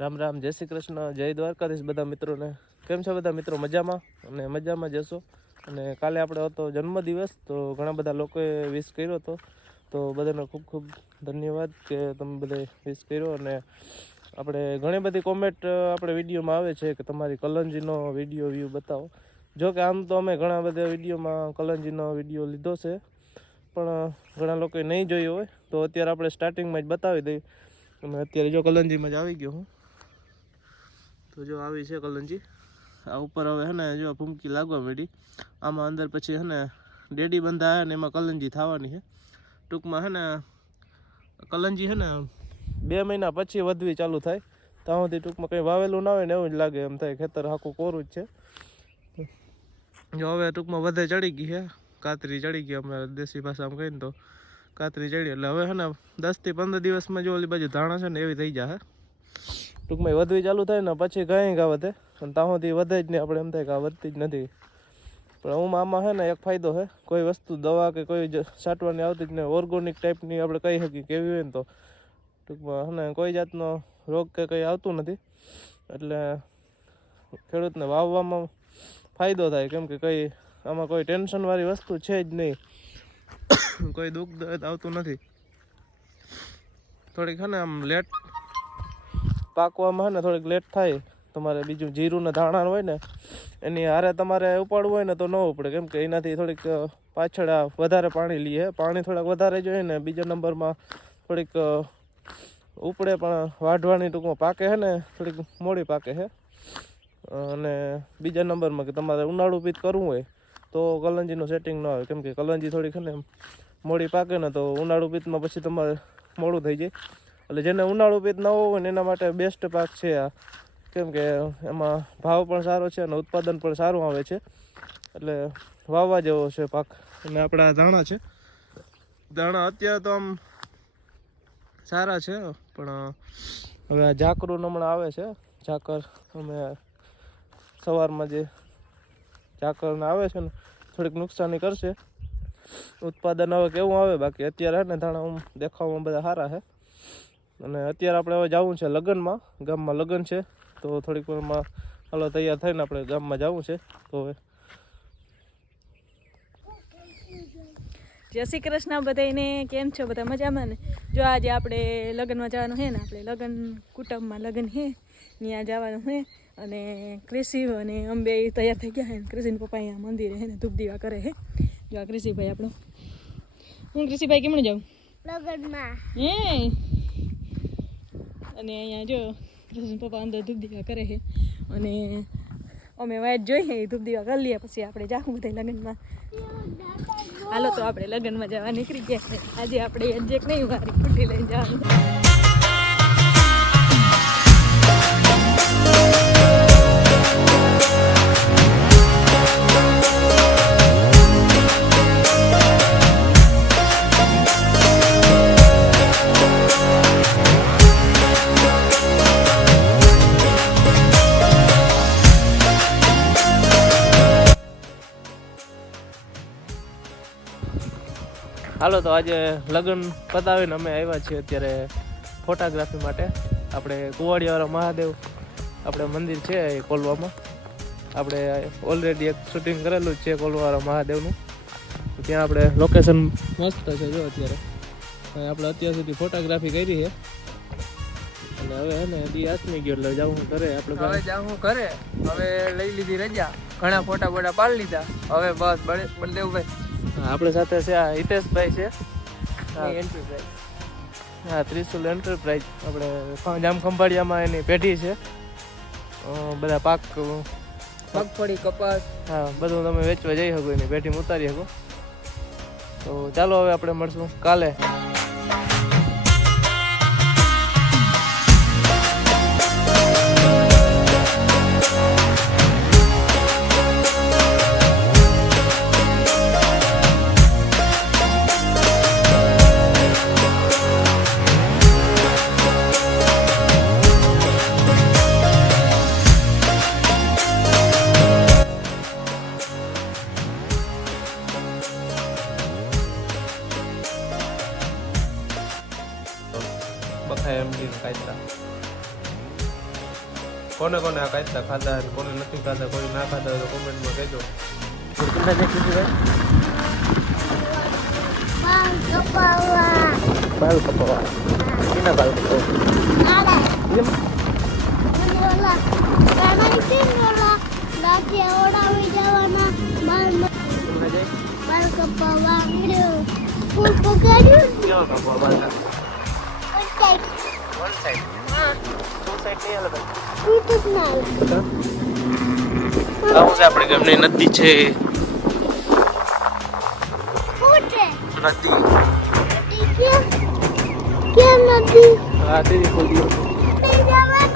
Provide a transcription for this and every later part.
રામ રામ, જય શ્રી કૃષ્ણ, જય દ્વારકાધીશ બધા મિત્રોને. કેમ છે બધા મિત્રો? મજામાં? અને મજામાં જશો અને કાલે આપણે હતો જન્મદિવસ, તો ઘણા બધા લોકોએ વિશ કર્યો હતો. તો બધાને ખૂબ ખૂબ ધન્યવાદ કે તમે બધે વિશ કર્યો. અને આપણે ઘણી બધી કોમેન્ટ આપણે વિડીયોમાં આવે છે કે તમારી કલંજીનો વીડિયો વ્યૂ બતાવો. જો કે આમ તો અમે ઘણા બધા વિડીયોમાં કલંજીનો વીડિયો લીધો છે. પણ ઘણા લોકોએ નહીં જોયો હોય, તો અત્યારે આપણે સ્ટાર્ટિંગમાં જ બતાવી દઈએ. અને અત્યારે જો કલંજીમાં જ આવી ગયો હું. તો જો આવી છે કલંજી. આ ઉપર હવે હે જો ભૂમકી લાગવા માંડી. આમાં અંદર પછી હે ડેડી બંધા હે ને એમાં કલંજી થવાની છે. ટૂંકમાં હે ને કલંજી હે બે મહિના પછી વધવી ચાલુ થાય. ત્યાં ટૂંકમાં કંઈ વાવેલું ના હોય ને એવું જ લાગે એમ થાય. ખેતર આખું કોરું જ છે. જો હવે ટૂંકમાં વધે ચડી ગઈ છે. કાતરી ચડી ગઈ અમે દેશી ભાષામાં કહીને તો. કાતરી ચડી એટલે હવે હે ને દસથી પંદર દિવસમાં જો ઓલી બાજુ ધાણા છે ને એવી થઈ જાય ટૂંકમાં વધવી ચાલુ થાય ને પછી કંઈ ઘા વધે. અને તાહોથી વધે જ નહીં, આપણે એમ થાય કે વધતી જ નથી. પણ હું આમાં છે ને એક ફાયદો છે કોઈ વસ્તુ, દવા કે કોઈ જ છાંટવાની આવતી જ નહીં. ઓર્ગોનિક ટાઈપની આપણે કહી શકીએ કેવી હોય ને તો. ટૂંકમાં છે ને કોઈ જાતનો રોગ કે કંઈ આવતું નથી. એટલે ખેડૂતને વાવવામાં ફાયદો થાય, કેમ કે કંઈ આમાં કોઈ ટેન્શનવાળી વસ્તુ છે જ નહીં. કોઈ દુઃખ આવતું નથી. થોડીક છે ને આમ લેટ પાકવામાં ને થોડીક લેટ થાય, તમારે બીજું જીરું ને ધાણા હોય ને, એની હારે તમારે ઉપાડવું હોય ને તો ન ઉપડે, કેમ કે એનાથી થોડીક પાછળ વધારે પાણી લઈએ, પાણી થોડાક વધારે જોઈએ ને બીજા નંબરમાં થોડીક ઉપડે, પણ વાઢવાની ટૂંકમાં પાકે છે ને, થોડીક મોડી પાકે છે અને બીજા નંબરમાં કે તમારે ઉનાળું પીત કરવું હોય, તો કલંજીનું સેટિંગ ન આવે, કેમ કે કલંજી થોડીક છે ને મોડી પાકે ને તો ઉનાળુ પીતમાં પછી તમારે મોડું થઈ જાય. એટલે જેને ઉનાળુ પીત ન હોય ને એના માટે બેસ્ટ પાક છે આ. કેમ કે એમાં ભાવ પણ સારો છે અને ઉત્પાદન પણ સારું આવે છે. એટલે વાવવા જેવો છે પાક. અને આપણા ધાણા છે. ધાણા અત્યારે તો આમ સારા છે, પણ હવે ઝાકરું હમણાં આવે છે. ઝાકર અમે સવારમાં જે ઝાકરને આવે છે ને, થોડીક નુકસાની કરશે. ઉત્પાદન હવે કેવું આવે, બાકી અત્યારે ને ધાણા દેખાવામાં બધા સારા છે. અને અત્યારે આપણે હવે જવું છે લગ્નમાં. ગામમાં લગ્ન છે. તો થોડીક વારમાં હાલો તૈયાર થઈને આપણે ગામમાં જવું છે. તો હવે જય શ્રી કૃષ્ણ બધાને કેમ છો બધા? મજામાં ને? જો આજે આપણે લગ્નમાં જવાનું છે ને આપણે લગ્ન કુટુંબમાં લગ્ન છે ત્યાં જવાનું છે અને કૃષિ અને અંબે તૈયાર થઈ ગયા છે ને કૃષિના પપ્પા અહીંયા મંદિરે છે ને ધૂપ દીવા કરે છે જો આ કૃષિભાઈ આપણો. હું કૃષિભાઈ કેમણે જાઉં? લગ્નમાં. હે? અને અહીંયા જો કૃષ્ણ પપ્પા અંદર ધૂપ દીવા કરે છે. અને અમે વાટ જોઈએ ધૂપ દીવા કરી લઈએ પછી આપણે જાહું બધા લગ્નમાં. હાલો તો આપણે લગ્નમાં જવા નીકળી ગયા આજે આપણે એજેક નહીં, મારી ખુટી લઈને જવાનું. હાલો, તો આજે લગ્ન પતાવીને અમે આવ્યા છીએ અત્યારે ફોટોગ્રાફી માટે. આપણે કુવાડિયાવાળા મહાદેવ, આપણે મંદિર છે એ કોલવામાં આપણે ઓલરેડી એક શૂટિંગ કરેલું છે કોલવાળા મહાદેવનું. ત્યાં આપણે લોકેશન મસ્ત છે જો અત્યારે. આપણે અત્યાર સુધી ફોટોગ્રાફી કરી છે. અને હવે ને દી આસમી ગયો, એટલે જાવું ઘરે. આપણે હવે જાઉં ઘરે. હવે લઈ લીધી રજા. ઘણા ફોટા બોટા પાડી લીધા. હવે બસ, બળે- બળદેવભાઈ આપણી સાથે છે આ હિતેશભાઈ છે. હા. એન્ટ્રી હા ત્રિશુલ એન્ટરપ્રાઇઝ આપણે જામ ખંભાળિયામાં એની પેઢી છે. બધા પાક મગફળી કપાસ. હા બધું તમે વેચવા જઈ શકો એની પેઢી ઉતારી શકો. તો ચાલો હવે આપણે મળશું કાલે. bakhem din kaita. Kona kona kaita kada kona nati kada kona na kada dokumen mo kedo kurtunda de kitu ba bal kapala bal kapala kina bal kapala nada iya ma nola kana ni nola dati ora wijawana bal bal kapala ngiru Pukul kadun. Ya, kapal balik. Side to side નહીં આવું છે આપણે ગામની નદી છે. કેમ નથી હા તે કોઈ દિવસ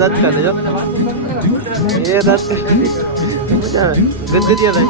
દાંત કાઢે જો. એ દાંત મજા આવે ગદગદિયા થાય